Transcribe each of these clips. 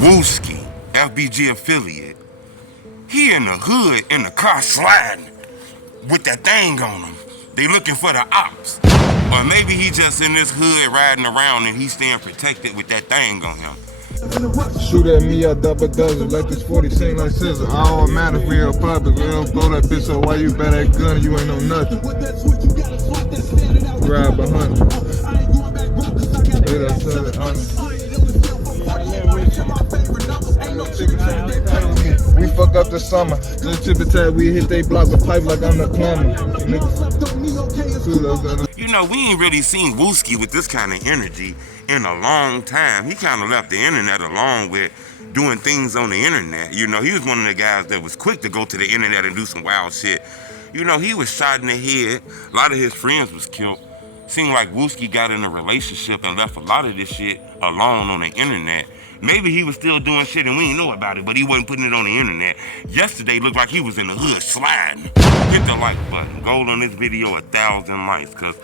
Wooski, FBG affiliate. He in the hood in the car sliding with that thing on him. They looking for the Opps. Or maybe he just in this hood riding around and he's staying protected with that thing on him. Shoot at me, I double dozen. Let this 40 sing like scissor. I don't matter if we in public. We don't blow that bitch, so why you bet that gun? You ain't know nothing. Grab behind you. We fuck up the summer. Just tip it tight, we hit they block the pipe like I'm the plumber. You know, we ain't really seen Wooski with this kind of energy in a long time. He kind of left the internet alone with doing things on the internet. You know, he was one of the guys that was quick to go to the internet and do some wild shit. You know, he was shot in the head. A lot of his friends was killed. Seemed like Wooski got in a relationship and left a lot of this shit alone on the internet. Maybe he was still doing shit and we didn't know about it, but he wasn't putting it on the internet. Yesterday looked like he was in the hood sliding. Hit the like button. Go on this video 1,000 likes, because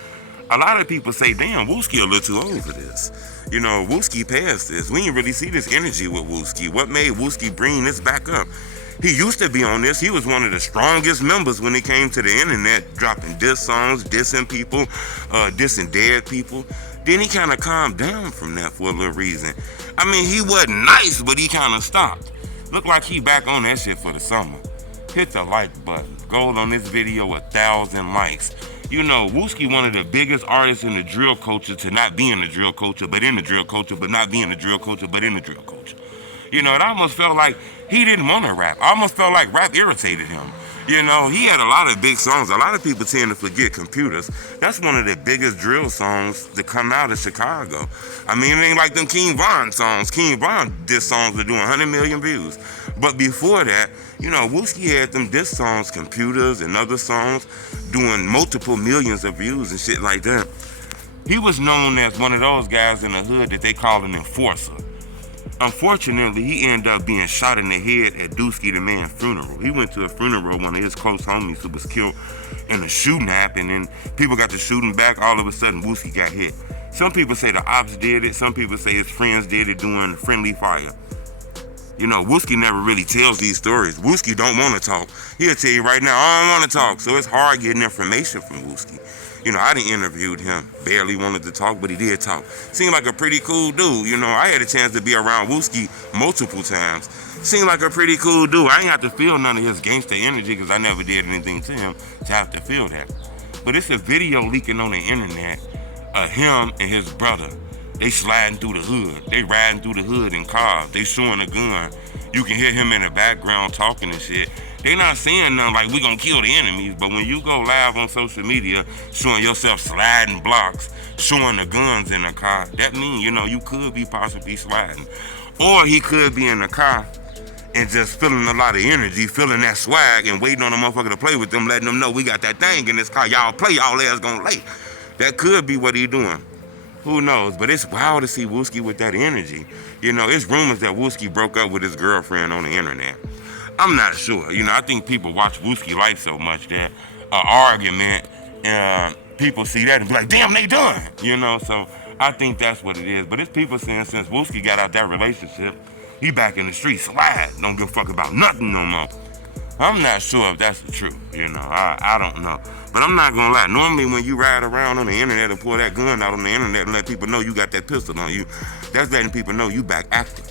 a lot of people say, damn, Wooski a little too old for this. You know, Wooski passed this. We didn't really see this energy with Wooski. What made Wooski bring this back up? He used to be on this. He was one of the strongest members when it came to the internet, dropping diss songs, dissing people, dissing dead people. Then he kind of calmed down from that for a little reason. I mean, he wasn't nice, but he kind of stopped. Looked like he back on that shit for the summer. Hit the like button. Go on this video 1,000 likes. You know, Wooski one of the biggest artists in the drill culture to not be in the drill culture, but in the drill culture, but not be in the drill culture, but in the drill culture. You know, it almost felt like he didn't want to rap. I almost felt like rap irritated him. You know, he had a lot of big songs. A lot of people tend to forget Computers. That's one of the biggest drill songs to come out of Chicago. I mean, it ain't like them King Von songs. King Von diss songs are doing 100 million views. But before that, you know, Wooski had them diss songs, Computers and other songs, doing multiple millions of views and shit like that. He was known as one of those guys in the hood that they call an enforcer. Unfortunately, he ended up being shot in the head at Dooski the Man's funeral. He went to a funeral, one of his close homies who was killed in a shooting happened, and people got to shooting back. All of a sudden, Wooski got hit. Some people say the Opps did it. Some people say his friends did it doing friendly fire. You know, Wooski never really tells these stories. Wooski don't want to talk. He'll tell you right now, I don't want to talk. So it's hard getting information from Wooski. You know, I done interviewed him. Barely wanted to talk, but he did talk. Seemed like a pretty cool dude. You know, I had a chance to be around Wooski multiple times. Seemed like a pretty cool dude. I ain't have to feel none of his gangster energy because I never did anything to him to have to feel that. But it's a video leaking on the internet of him and his brother. They sliding through the hood. They riding through the hood in cars. They showing a gun. You can hear him in the background talking and shit. They not saying nothing like we gonna kill the enemies, but when you go live on social media showing yourself sliding blocks, showing the guns in the car, that means, you know, you could be possibly sliding. Or he could be in the car and just feeling a lot of energy, feeling that swag and waiting on a motherfucker to play with them, letting them know we got that thing in this car. Y'all play, y'all ass gonna lay. That could be what he doing. Who knows? But it's wild to see Wooski with that energy. You know, it's rumors that Wooski broke up with his girlfriend on the internet. I'm not sure. You know, I think people watch Wooski life so much that an argument, people see that and be like, damn, they done. You know, so I think that's what it is. But it's people saying since Wooski got out that relationship, he back in the street slide. Don't give a fuck about nothing no more. I'm not sure if that's the truth. You know, I don't know. But I'm not gonna lie. Normally when you ride around on the internet and pull that gun out on the internet and let people know you got that pistol on you, that's letting people know you back active.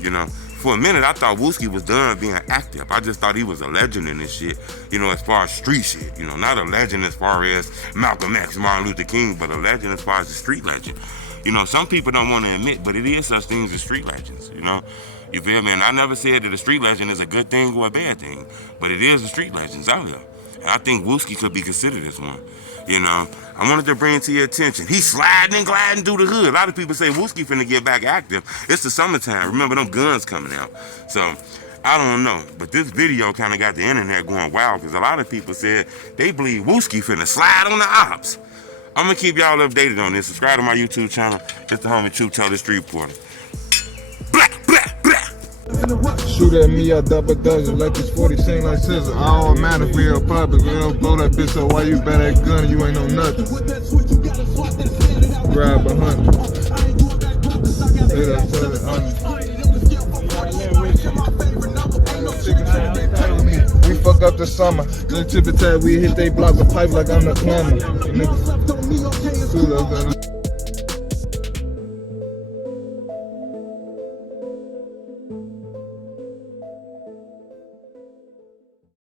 You know. For a minute, I thought Wooski was done being active. I just thought he was a legend in this shit, you know, as far as street shit. You know, not a legend as far as Malcolm X, Martin Luther King, but a legend as far as the street legend. You know, some people don't want to admit, but it is such things as street legends, you know. You feel me? And I never said that a street legend is a good thing or a bad thing, but it is the street legends out there. And I think Wooski could be considered as one. You know, I wanted to bring it to your attention. He's sliding and gliding through the hood. A lot of people say Wooski finna get back active. It's the summertime. Remember them guns coming out. So, I don't know. But this video kind of got the internet going wild because a lot of people said they believe Wooski finna slide on the Opps. I'm gonna keep y'all updated on this. Subscribe to my YouTube channel. It's the homie True Tell the Street Reporter. Shoot at me, I double dozen. Let this 40 sing like scissor. I don't matter if we in public. We don't blow that bitch, so why you bet that gun? You ain't know nothing. Grab behind you. We fuck up the summer. The tip of tab, we hit they block with pipe like I'm the plumber. Niggas.